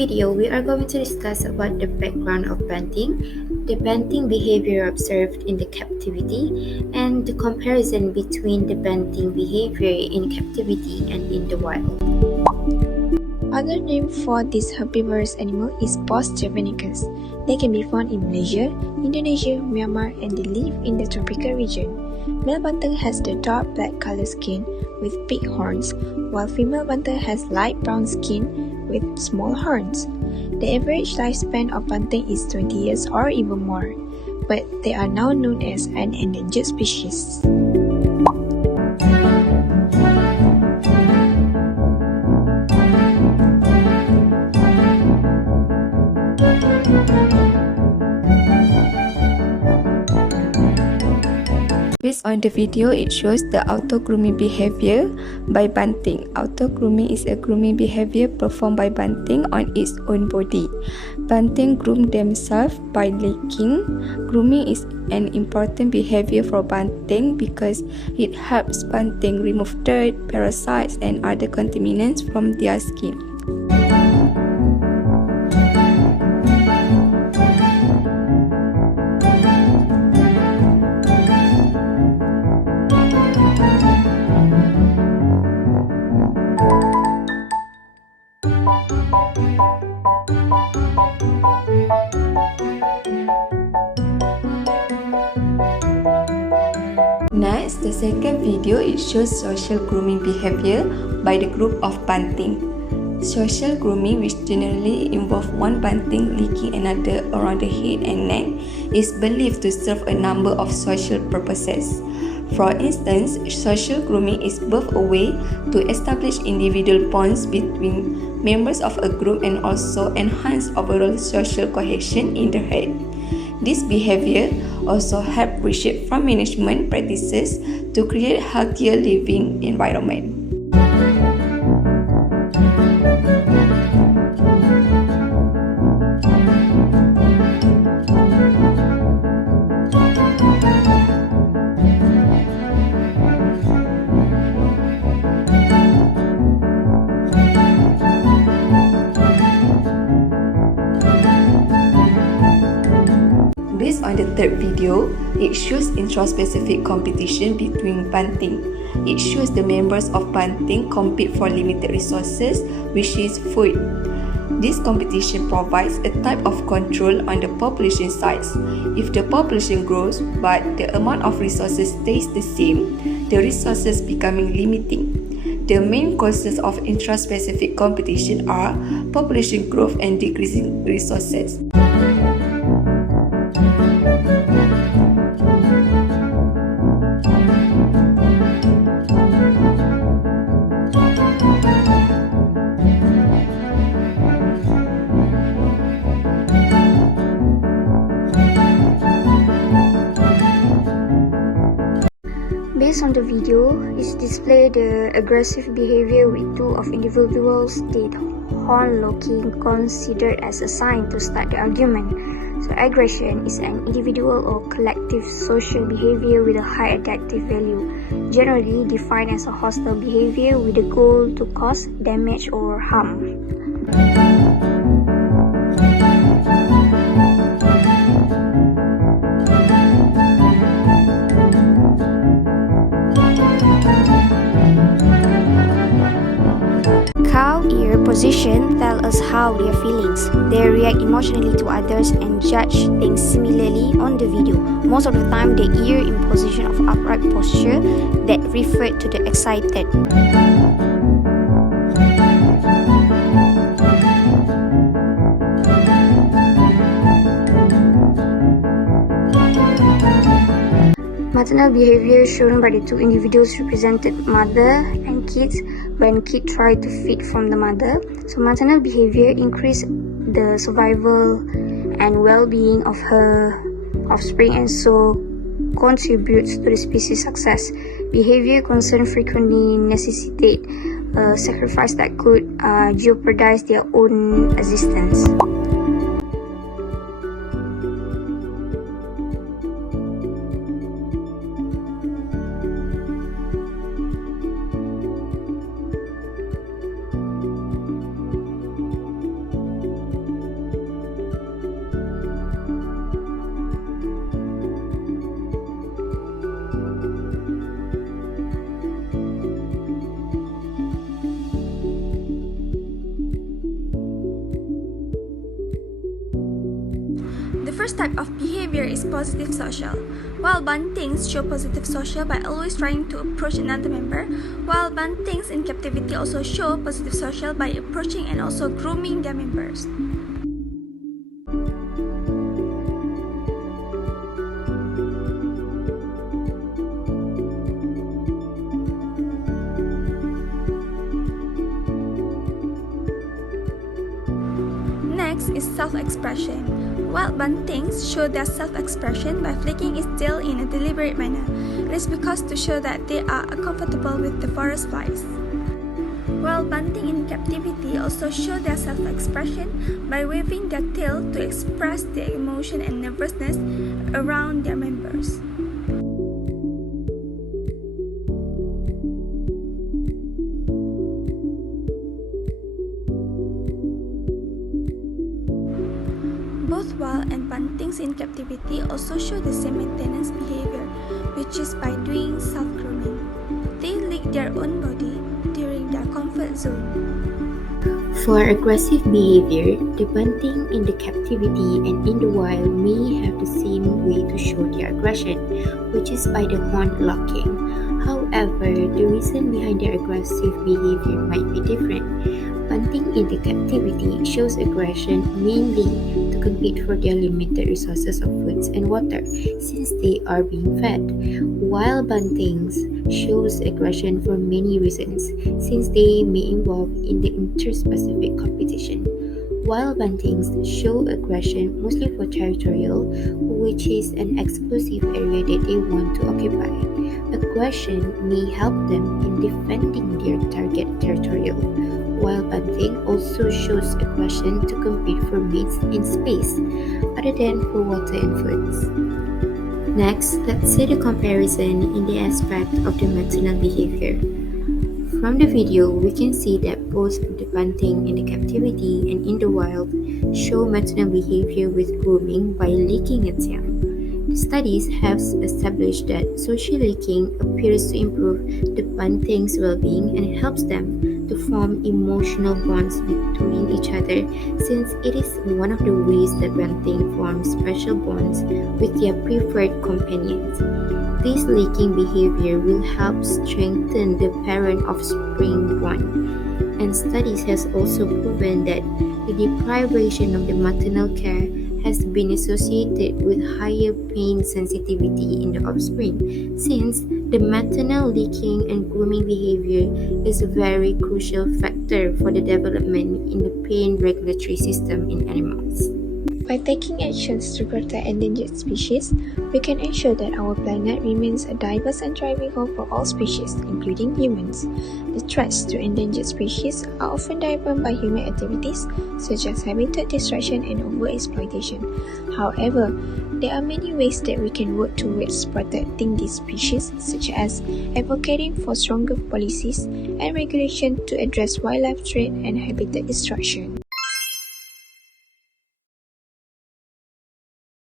video, we are going to discuss about the background of banting, the banting behavior observed in the captivity, and the comparison between the banting behavior in captivity and in the wild. Other name for this herbivorous animal is Bos javanicus. They can be found in Malaysia, Indonesia, Myanmar, and they live in the tropical region. Male bantam has the dark black color skin with big horns, while female bantam has light brown skin with small horns. The average lifespan of bantam is 20 years or even more, but they are now known as an endangered species. Based on the video, it shows the auto-grooming behavior by banting. Auto-grooming is a grooming behavior performed by banting on its own body. Banting groom themselves by licking. Grooming is an important behavior for banting because it helps banting remove dirt, parasites, and other contaminants from their skin. Next, the second video, it shows social grooming behavior by the group of banting. Social grooming, which generally involve one banting licking another around the head and neck, is believed to serve a number of social purposes. For instance, social grooming is both a way to establish individual bonds between members of a group and also enhance overall social cohesion in the herd. This behavior also helps reshape farm management practices to create healthier living environment. Based on the third video, it shows intraspecific competition between banting. It shows the members of banting compete for limited resources, which is food. This competition provides a type of control on the population size. If the population grows but the amount of resources stays the same, the resources becoming limiting. The main causes of intraspecific competition are population growth and decreasing resources. Based on the video, it displays the aggressive behavior with two of individuals state horn locking considered as a sign to start the argument. So aggression is an individual or collective social behavior with a high addictive value, generally defined as a hostile behavior with the goal to cause damage or harm. Cow ear position tell us how their feelings. They react emotionally to others and judge things similarly on the video. Most of the time, the ear in position of upright posture that refer to the excited. Maternal behavior shown by the two individuals represented mother and kids when kid try to feed from the mother. So maternal behavior increase the survival and well-being of her offspring and so contributes to the species success. Behavior concern frequently necessitate a sacrifice that could jeopardize their own existence. type of behavior is positive social. While buntings show positive social by always trying to approach another member, while buntings in captivity also show positive social by approaching and also grooming their members. Next is self-expression. Wild buntings show their self-expression by flicking its tail in a deliberate manner. It is because to show that they are uncomfortable with the forest flies. Wild bunting in captivity also show their self-expression by waving their tail to express their emotion and nervousness around their members. Both wild and buntings in captivity also show the same maintenance behavior, which is by doing self-grooming. They lick their own body during their comfort zone. For aggressive behavior, the bunting in the captivity and in the wild may have the same way to show their aggression, which is by the horn locking. However, the reason behind their aggressive behavior might be different. Bunting in the captivity shows aggression mainly to compete for their limited resources of foods and water, since they are being fed, while buntings shows aggression for many reasons, since they may involve in the interspecific competition. While buntings show aggression mostly for territorial, which is an exclusive area that they want to occupy. Aggression may help them in defending their target territorial, while bunting also shows aggression to compete for mates in space, other than for water and foods. Next, let's see the comparison in the aspect of the maternal behavior. From the video, we can see that both the bunting in the captivity and in the wild show maternal behavior with grooming by licking its young. The studies have established that social licking appears to improve the bunting's well-being and helps them to form emotional bonds between each other, since it is one of the ways that bunting forms special bonds with their preferred companions. This licking behavior will help strengthen the parent-offspring bond, and studies has also proven that the deprivation of the maternal care has been associated with higher pain sensitivity in the offspring, since the maternal licking and grooming behavior is a very crucial factor for the development in the pain regulatory system in animals. By taking actions to protect endangered species, we can ensure that our planet remains a diverse and thriving home for all species, including humans. The threats to endangered species are often driven by human activities, such as habitat destruction and overexploitation. However, there are many ways that we can work towards protecting these species, such as advocating for stronger policies and regulation to address wildlife trade and habitat destruction.